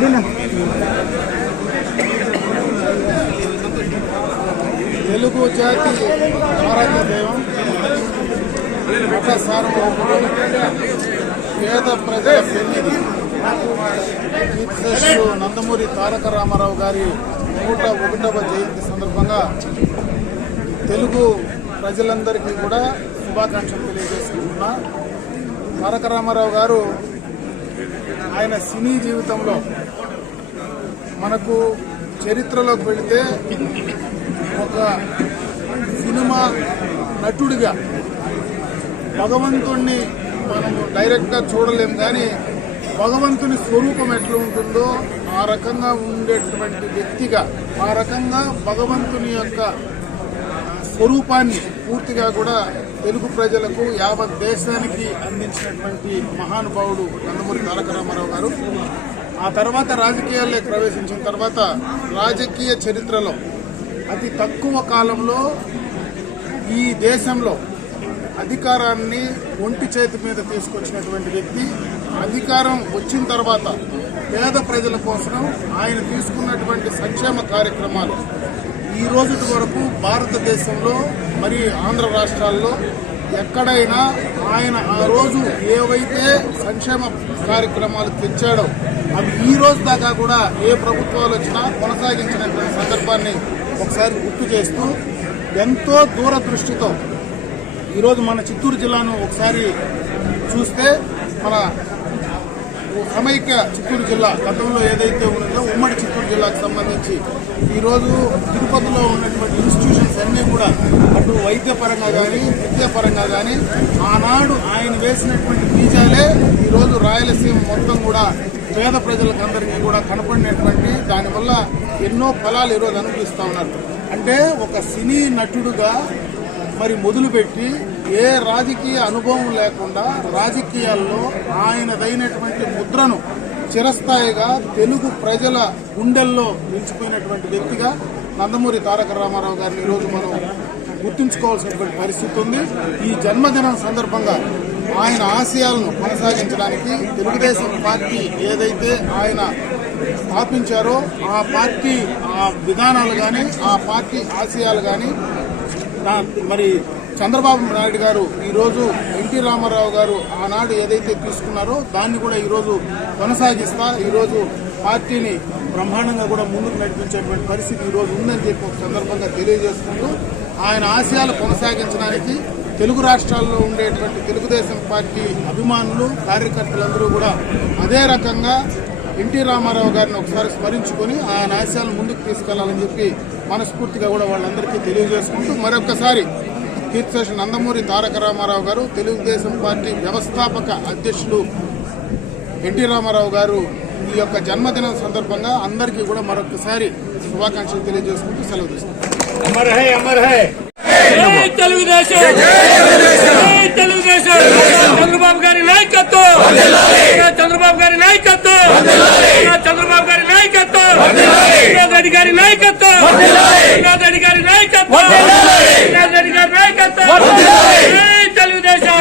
రెడీనా తెలుగు జాతి ఆరాధ్య దైవం. ఒక సార్వభౌముడు పేద ప్రజల పెన్నిది కీర్తిశేషులు నందమూరి తారక రామారావు గారి నూట ఒకటవ జయంతి సందర్భంగా తెలుగు ప్రజలందరికీ కూడా శుభాకాంక్షలు తెలియజేసుకుంటున్నా. తారక రామారావు గారు ఆయన సినీ జీవితంలో మనకు చరిత్రలోకి వెళితే ఒక సినిమా నటుడిగా భగవంతుణ్ణి మనము డైరెక్ట్గా చూడలేం కానీ భగవంతుని స్వరూపం ఎట్లా ఉంటుందో ఆ రకంగా ఉండేటువంటి వ్యక్తిగా ఆ రకంగా భగవంతుని యొక్క స్వరూపాన్ని పూర్తిగా కూడా తెలుగు ప్రజలకు యావత్ దేశానికి అందించినటువంటి మహానుభావుడు నందమూరి తారక రామారావు గారు. ఆ తర్వాత రాజకీయాల్లోకి ప్రవేశించిన తర్వాత రాజకీయ చరిత్రలో అతి తక్కువ కాలంలో ఈ దేశంలో అధికారాన్ని ఒంటి చేతి మీద తీసుకొచ్చినటువంటి వ్యక్తి అధికారం వచ్చిన తర్వాత పేద ప్రజల కోసం ఆయన తీసుకున్నటువంటి సంక్షేమ కార్యక్రమాలు ఈ రోజు వరకు భారతదేశంలో మరి ఆంధ్ర రాష్ట్రాల్లో ఎక్కడైనా ఆయన ఆ రోజు ఏవైతే సంక్షేమ కార్యక్రమాలు తెచ్చాడో అవి ఈ రోజు దాకా కూడా ఏ ప్రభుత్వాలు వచ్చినా కొనసాగించినటువంటి సందర్భాన్ని ఒకసారి గుర్తు చేస్తూ ఎంతో దూరదృష్టితో ఈరోజు మన చిత్తూరు జిల్లాను ఒకసారి చూస్తే మన సమైక్య చిత్తూరు జిల్లా గతంలో ఏదైతే ఉన్నదో ఉమ్మడి చిత్తూరు జిల్లాకు సంబంధించి ఈరోజు తిరుపతిలో ఉన్నటువంటి ఇన్స్టిట్యూషన్స్ అన్నీ కూడా అటు వైద్యపరంగా కానీ విద్యాపరంగా కానీ ఆనాడు ఆయన వేసినటువంటి బీజాలే ఈరోజు రాయలసీమ మొత్తం కూడా పేద ప్రజలకు అందరికీ కూడా కనపడినటువంటి దానివల్ల ఎన్నో ఫలాలు ఈరోజు అనుభవిస్తూ ఉన్నారు. అంటే ఒక సినీ నటుడుగా మరి మొదలుపెట్టి ఏ రాజకీయ అనుభవం లేకుండా రాజకీయాల్లో ఆయనదైనటువంటి ముద్రను చిరస్థాయిగా తెలుగు ప్రజల గుండెల్లో నిలిచిపోయినటువంటి వ్యక్తిగా నందమూరి తారక రామారావు గారిని ఈరోజు మనం గుర్తుంచుకోవాల్సినటువంటి పరిస్థితి ఉంది. ఈ జన్మదినం సందర్భంగా ఆయన ఆశయాలను కొనసాగించడానికి తెలుగుదేశం పార్టీ ఏదైతే ఆయన స్థాపించారో ఆ పార్టీ ఆ విధానాలు కానీ ఆ పార్టీ ఆశయాలు కానీ మరి చంద్రబాబు నాయుడు గారు ఈరోజు ఎన్టీ రామారావు గారు ఆనాడు ఏదైతే తీసుకున్నారో దాన్ని కూడా ఈరోజు కొనసాగిస్తా ఈరోజు పార్టీని బ్రహ్మాండంగా కూడా ముందుకు నడిపించేటువంటి పరిస్థితి ఈరోజు ఉందని చెప్పి ఒక సందర్భంగా తెలియజేసుకుంటూ ఆయన ఆశయాలు కొనసాగించడానికి తెలుగు రాష్ట్రాల్లో ఉండేటువంటి తెలుగుదేశం పార్టీ అభిమానులు కార్యకర్తలందరూ కూడా అదే రకంగా ఎన్టీ రామారావు గారిని ఒకసారి స్మరించుకొని ఆయన ఆశయాలను ముందుకు తీసుకెళ్ళాలని చెప్పి మనస్ఫూర్తిగా కూడా వాళ్ళందరికీ తెలియజేసుకుంటూ మరొకసారి కీర్తిశేష నందమూరి తారక రామారావు గారు తెలుగుదేశం పార్టీ వ్యవస్థాపక అధ్యక్షులు ఎన్టీ రామారావు గారు ఈ యొక్క జన్మదినం సందర్భంగా అందరికీ కూడా మరొకసారి శుభాకాంక్షలు తెలియజేసుకుంటూ సెలవు తీసుకుంటాం అమర్ హై అమర్ హై. జై తెలుగుదేశం! జై తెలుగుదేశం చంద్రబాబు గారి నాయకత్వం చంద్రబాబు గారి నాయకత్వం చంద్రబాబు గారి నాయకత్వం శ్రీనాథ్ రెడ్డి గారి నాయకత్వం. రెడ్డి గారి నాయకత్వం. రెడ్డి గారి నాయకత్వం. జై తెలుగుదేశం.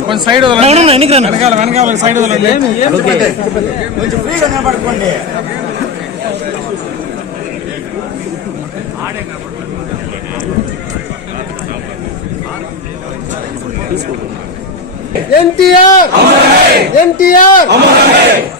కొంచెం సైడ్ వెనకాల వెనకాల సైడ్ కొంచెం ఫ్రీగా నిలబడుకోండి ఎన్టీఆర్ ఎన్టీఆర్ జై తెలుగుదేశం జై తెలుగుదేశం ఎన్టీఆర్ ఎన్టీఆర్! ఎన్టీఆర్